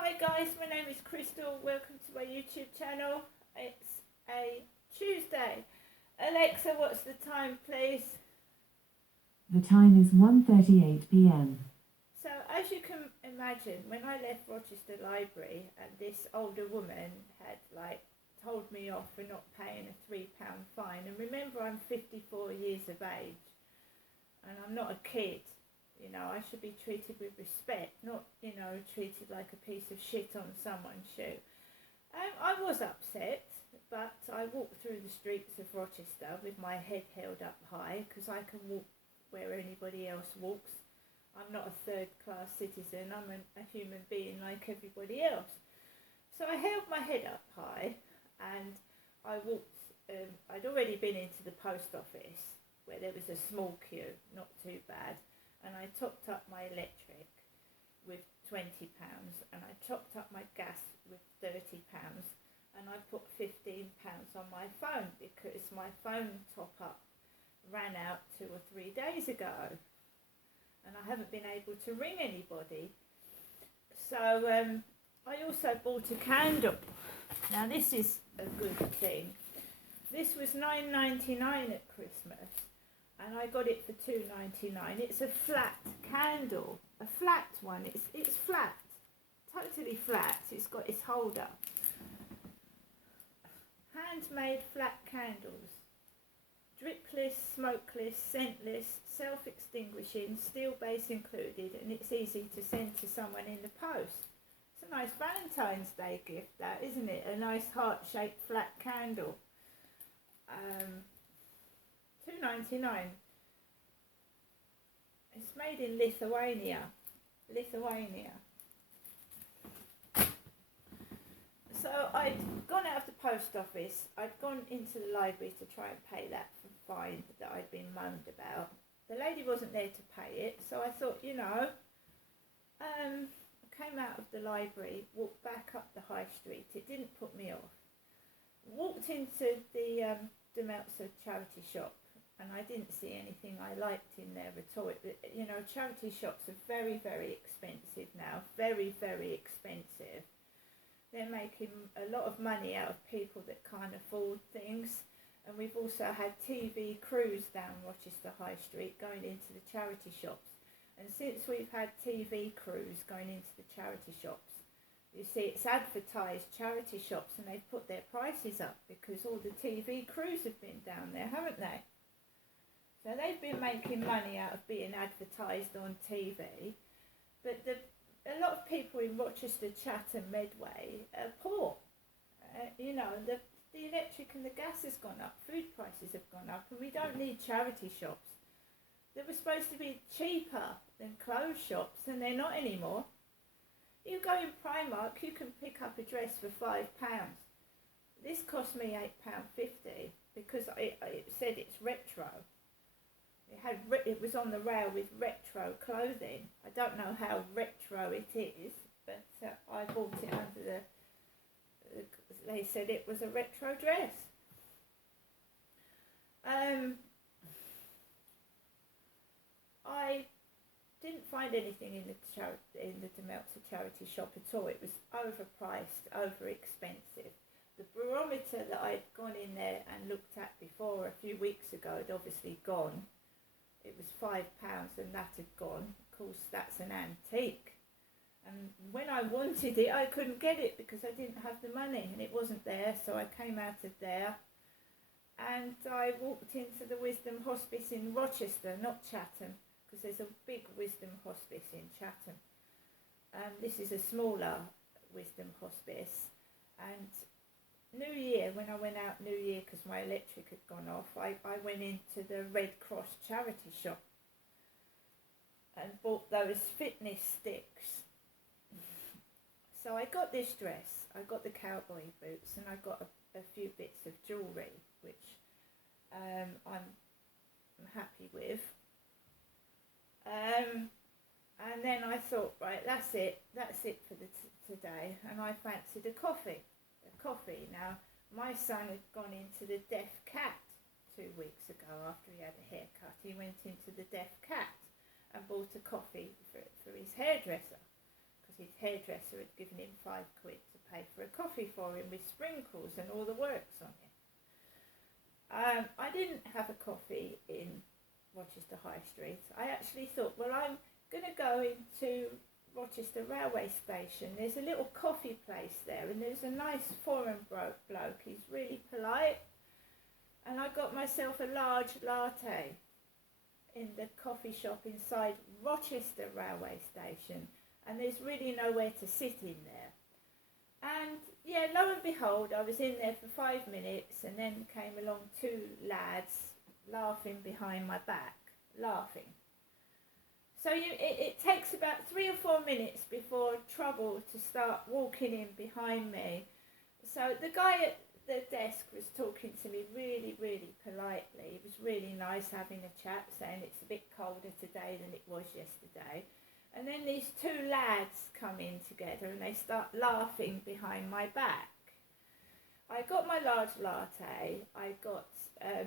Hi guys, my name is Crystal. Welcome to my YouTube channel. It's a Tuesday. Alexa, what's the time, please? The time is 1:38 p.m. So, as you can imagine, when I left Rochester Library and this older woman had told me off for not paying a £3 fine, and remember I'm 54 years of age and I'm not a kid. You know, I should be treated with respect, not, treated like a piece of shit on someone's shoe. I was upset, but I walked through the streets of Rochester with my head held up high because I can walk where anybody else walks. I'm not a third-class citizen, I'm a human being like everybody else. So I held my head up high and I walked, I'd already been into the post office where there was a small queue, not too bad. And I topped up my electric with £20 and I topped up my gas with £30 and I put £15 on my phone because my phone top up ran out 2 or 3 days ago and I haven't been able to ring anybody. So I also bought a candle. Now this is a good thing. This was $9.99 at Christmas. And I got it for $2.99. It's a flat candle, a flat one. It's flat, totally flat. It's got its holder. Handmade flat candles, dripless, smokeless, scentless, self-extinguishing, steel base included, and it's easy to send to someone in the post. It's a nice Valentine's Day gift, that, isn't it? A nice heart-shaped flat candle. $2.99. It's made in Lithuania. So I'd gone out of the post office. I'd gone into the library to try and pay that fine that I'd been moaned about. The lady wasn't there to pay it, so I thought, I came out of the library, walked back up the high street. It didn't put me off. Walked into the Demeltzer charity shop. And I didn't see anything I liked in there at all. Charity shops are very, very expensive now. Very, very expensive. They're making a lot of money out of people that can't afford things. And we've also had TV crews down Rochester High Street going into the charity shops. And since we've had TV crews going into the charity shops, you see it's advertised charity shops and they've put their prices up because all the TV crews have been down there, haven't they? So they've been making money out of being advertised on TV, but a lot of people in Rochester, Chatham, Medway are poor. The electric and the gas has gone up, food prices have gone up, and we don't need charity shops. They were supposed to be cheaper than clothes shops, and they're not anymore. You go in Primark, you can pick up a dress for £5. This cost me £8.50 because it said it's retro. It was on the rail with retro clothing. I don't know how retro it is, but I bought it under they said it was a retro dress. I didn't find anything in the Demeltzer charity shop at all. It was overpriced, over expensive. The barometer that I'd gone in there and looked at before a few weeks ago had obviously gone. It was £5 and that had gone. Of course, that's an antique. And when I wanted it, I couldn't get it because I didn't have the money and it wasn't there. So I came out of there and I walked into the Wisdom Hospice in Rochester, not Chatham, because there's a big Wisdom Hospice in Chatham. This is a smaller Wisdom Hospice. And New Year, when I went out New Year because my electric had gone off, I went into the Red Cross charity shop and bought those fitness sticks. So I got this dress, I got the cowboy boots, and I got a few bits of jewellery, which I'm happy with. And then I thought, right, that's it for today, and I fancied a coffee. Now, my son had gone into the Deaf Cat 2 weeks ago after he had a haircut. He went into the Deaf Cat and bought a coffee for his hairdresser because his hairdresser had given him £5 to pay for a coffee for him with sprinkles and all the works on it. I didn't have a coffee in Rochester High Street. I actually thought, well, I'm going to go into Rochester Railway Station. There's a little coffee place there, and there's a nice foreign bloke. He's really polite. And I got myself a large latte in the coffee shop inside Rochester Railway Station. And there's really nowhere to sit in there. And yeah, lo and behold, I was in there for 5 minutes, and then came along 2 lads laughing behind my back, laughing. So it takes about 3 or 4 minutes before trouble to start walking in behind me. So the guy at the desk was talking to me really, really politely. It was really nice having a chat, saying it's a bit colder today than it was yesterday. And then these 2 lads come in together and they start laughing behind my back. I got my large latte. I got a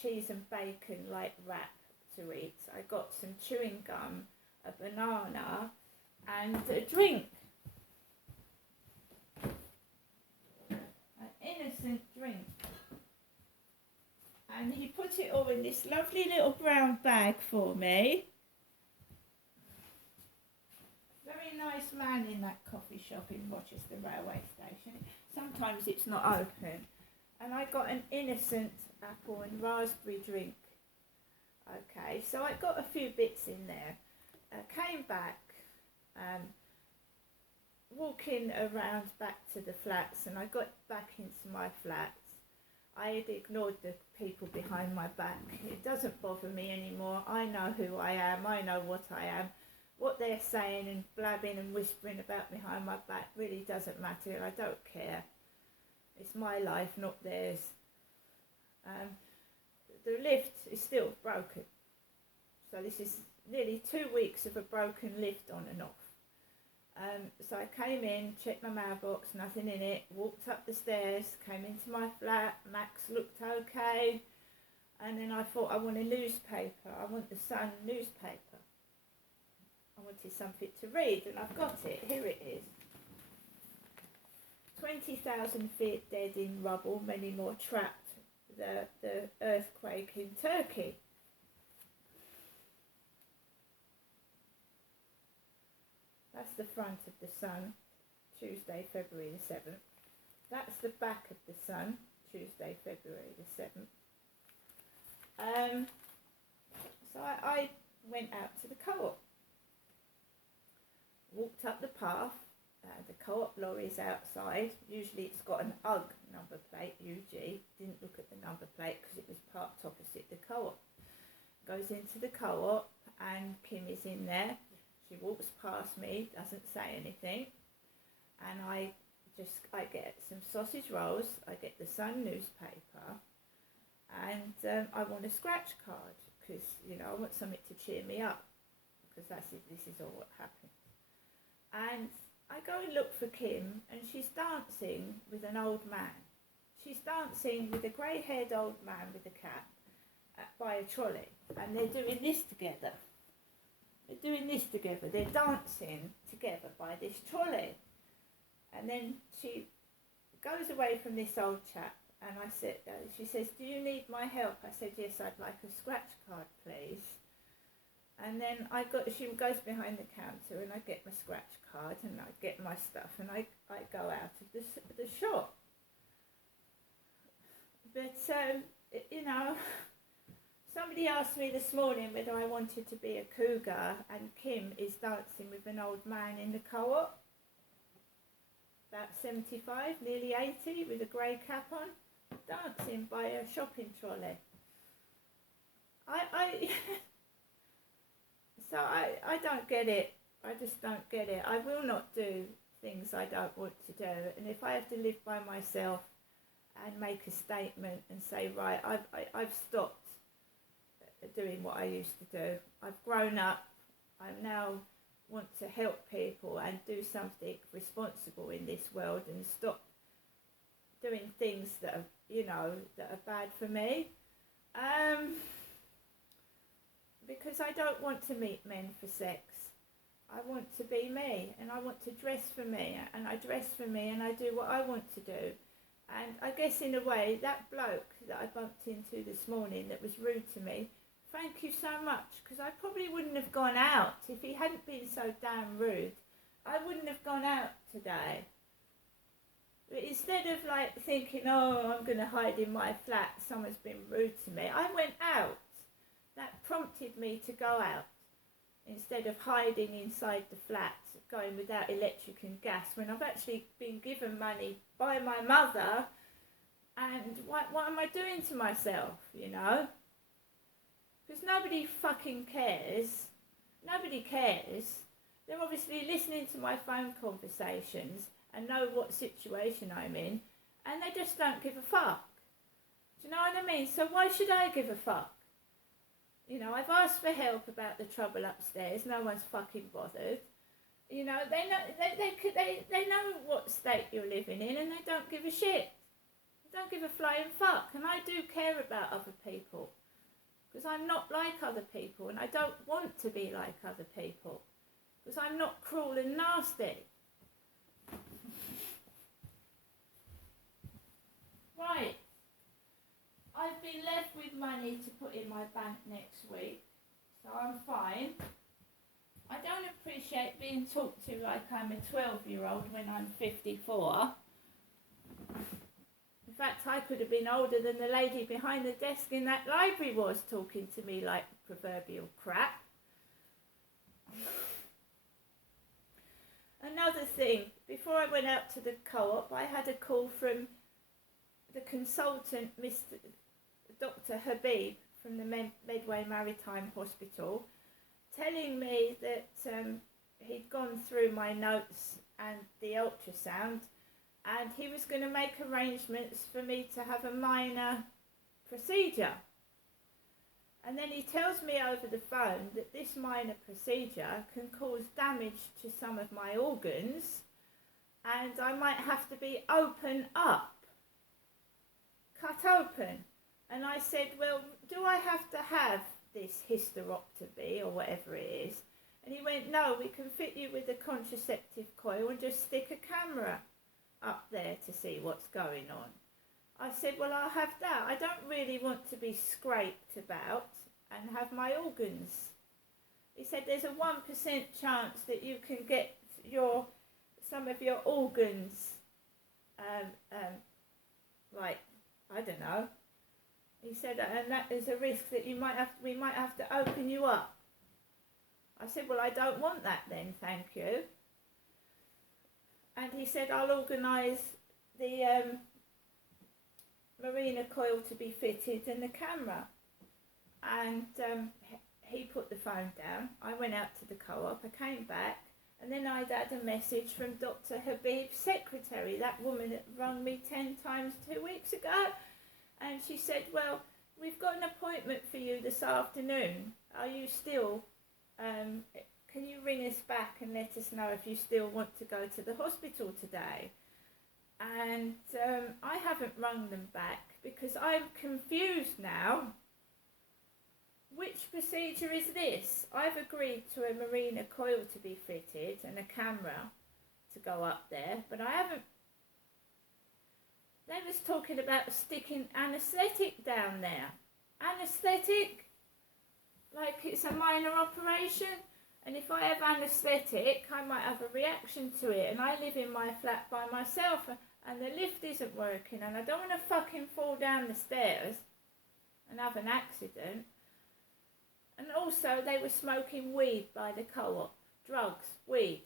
cheese and bacon light wrap to eat. I got some chewing gum, a banana, and a drink. An innocent drink. And he put it all in this lovely little brown bag for me. Very nice man in that coffee shop in Rochester Railway Station. Sometimes it's not open. And I got an innocent apple and raspberry drink. Okay, so I got a few bits in there. Came back, walking around back to the flats, and I got back into my flats. I had ignored the people behind my back. It doesn't bother me anymore. I know who I am. I know what I am. What they're saying and blabbing and whispering about behind my back really doesn't matter, and I don't care. It's my life, not theirs. The lift is still broken. So this is nearly 2 weeks of a broken lift on and off. So I came in, checked my mailbox, nothing in it, walked up the stairs, came into my flat, Max looked okay, and then I thought, I want a newspaper, I want the Sun newspaper. I wanted something to read, and I've got it. Here it is. 20,000 feet dead in rubble, many more trapped. The earthquake in Turkey. That's the front of the Sun, Tuesday, February the 7th. That's the back of the Sun, Tuesday, February the 7th. So I went out to the co-op. Walked up the path, the co-op lorry's outside. Usually it's got an UG number plate, UG. Didn't look at the number plate because it was parked opposite the co-op. Goes into the co-op and Kim is in there. She walks past me, doesn't say anything. And I get some sausage rolls, I get the Sun newspaper, and I want a scratch card because, you know, I want something to cheer me up because this is all what happened. And I go and look for Kim, and she's dancing with an old man. She's dancing with a grey-haired old man with a cap by a trolley, and they're doing this together. They're dancing together by this trolley. And then she goes away from this old chap, and she says, "Do you need my help?" I said, "Yes, I'd like a scratch card, please." And then she goes behind the counter, and I get my scratch card, and I get my stuff, and I go out of the shop. But, you know, somebody asked me this morning whether I wanted to be a cougar, and Kim is dancing with an old man in the co-op, about 75, nearly 80, with a grey cap on, dancing by a shopping trolley. So I don't get it. I just don't get it. I will not do things I don't want to do. And if I have to live by myself and make a statement and say, right, I've stopped doing what I used to do. I've grown up. I now want to help people and do something responsible in this world and stop doing things that are, you know, that are bad for me. Because I don't want to meet men for sex. I want to be me, and I want to dress for me, and I dress for me, and I do what I want to do. And I guess in a way, that bloke that I bumped into this morning that was rude to me, thank you so much, because I probably wouldn't have gone out if he hadn't been so damn rude. I wouldn't have gone out today. But instead of like thinking, oh, I'm going to hide in my flat, someone's been rude to me, I went out. That prompted me to go out instead of hiding inside the flat, going without electric and gas, when I've actually been given money by my mother. And what am I doing to myself, you know? Because nobody fucking cares. Nobody cares. They're obviously listening to my phone conversations and know what situation I'm in, and they just don't give a fuck. Do you know what I mean? So why should I give a fuck? You know, I've asked for help about the trouble upstairs. No one's fucking bothered. You know, they know what state you're living in, and they don't give a shit. They don't give a flying fuck. And I do care about other people, because I'm not like other people, and I don't want to be like other people, because I'm not cruel and nasty. Right. I've been left with money to put in my bank next week, so I'm fine. I don't appreciate being talked to like I'm a 12-year-old when I'm 54. In fact, I could have been older than the lady behind the desk in that library was, talking to me like proverbial crap. Another thing, before I went out to the co-op, I had a call from the consultant, Dr. Habib from the Medway Maritime Hospital, telling me that he'd gone through my notes and the ultrasound, and he was going to make arrangements for me to have a minor procedure. And then he tells me over the phone that this minor procedure can cause damage to some of my organs, and I might have to be open up, cut open. And I said, well, do I have to have this hysterectomy or whatever it is? And he went, no, we can fit you with a contraceptive coil and just stick a camera up there to see what's going on. I said, well, I'll have that. I don't really want to be scraped about and have my organs. He said, there's a 1% chance that you can get some of your organs, like, I don't know. He said, and that is a risk that we might have to open you up. I said, well, I don't want that then, thank you. And he said, I'll organise the marina coil to be fitted and the camera. And he put the phone down. I went out to the co-op, I came back, and then I'd had a message from Dr. Habib's secretary, that woman that rang me 10 times 2 weeks ago. And she said, well, we've got an appointment for you this afternoon. Are you still, can you ring us back and let us know if you still want to go to the hospital today? And I haven't rung them back because I'm confused now. Which procedure is this? I've agreed to a marina coil to be fitted and a camera to go up there, but I haven't. They was talking about sticking anaesthetic down there. Anaesthetic? Like it's a minor operation? And if I have anaesthetic, I might have a reaction to it. And I live in my flat by myself, and the lift isn't working, and I don't want to fucking fall down the stairs and have an accident. And also, they were smoking weed by the co-op. Drugs, weed,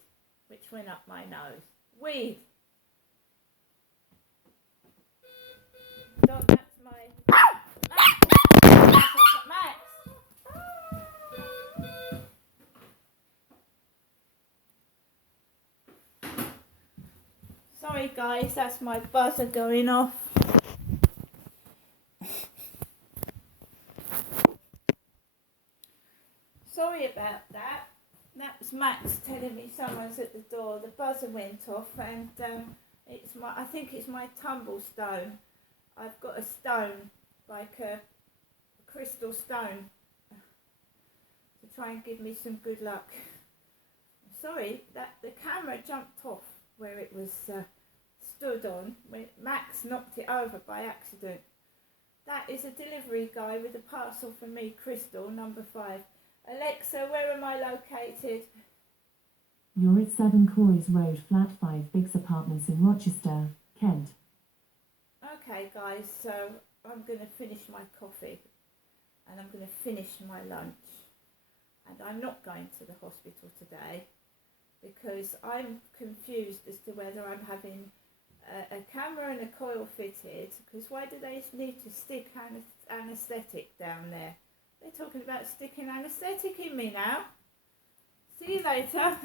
which went up my nose. Weed. Don, that's my... Max! Sorry guys, that's my buzzer going off. Sorry about that. That was Max telling me someone's at the door. The buzzer went off, and I think it's my tumble stone. I've got a stone, like a crystal stone, to try and give me some good luck. sorry, that the camera jumped off where it was stood on when Max knocked it over by accident. That is a delivery guy with a parcel for me, Crystal, number 5. Alexa, where am I located? You're at 7 Coys Road, Flat 5, Biggs Apartments in Rochester, Kent. Okay, guys, so I'm going to finish my coffee and I'm going to finish my lunch. And I'm not going to the hospital today because I'm confused as to whether I'm having a camera and a coil fitted, because why do they need to stick anaesthetic down there? They're talking about sticking anaesthetic in me now. See you later.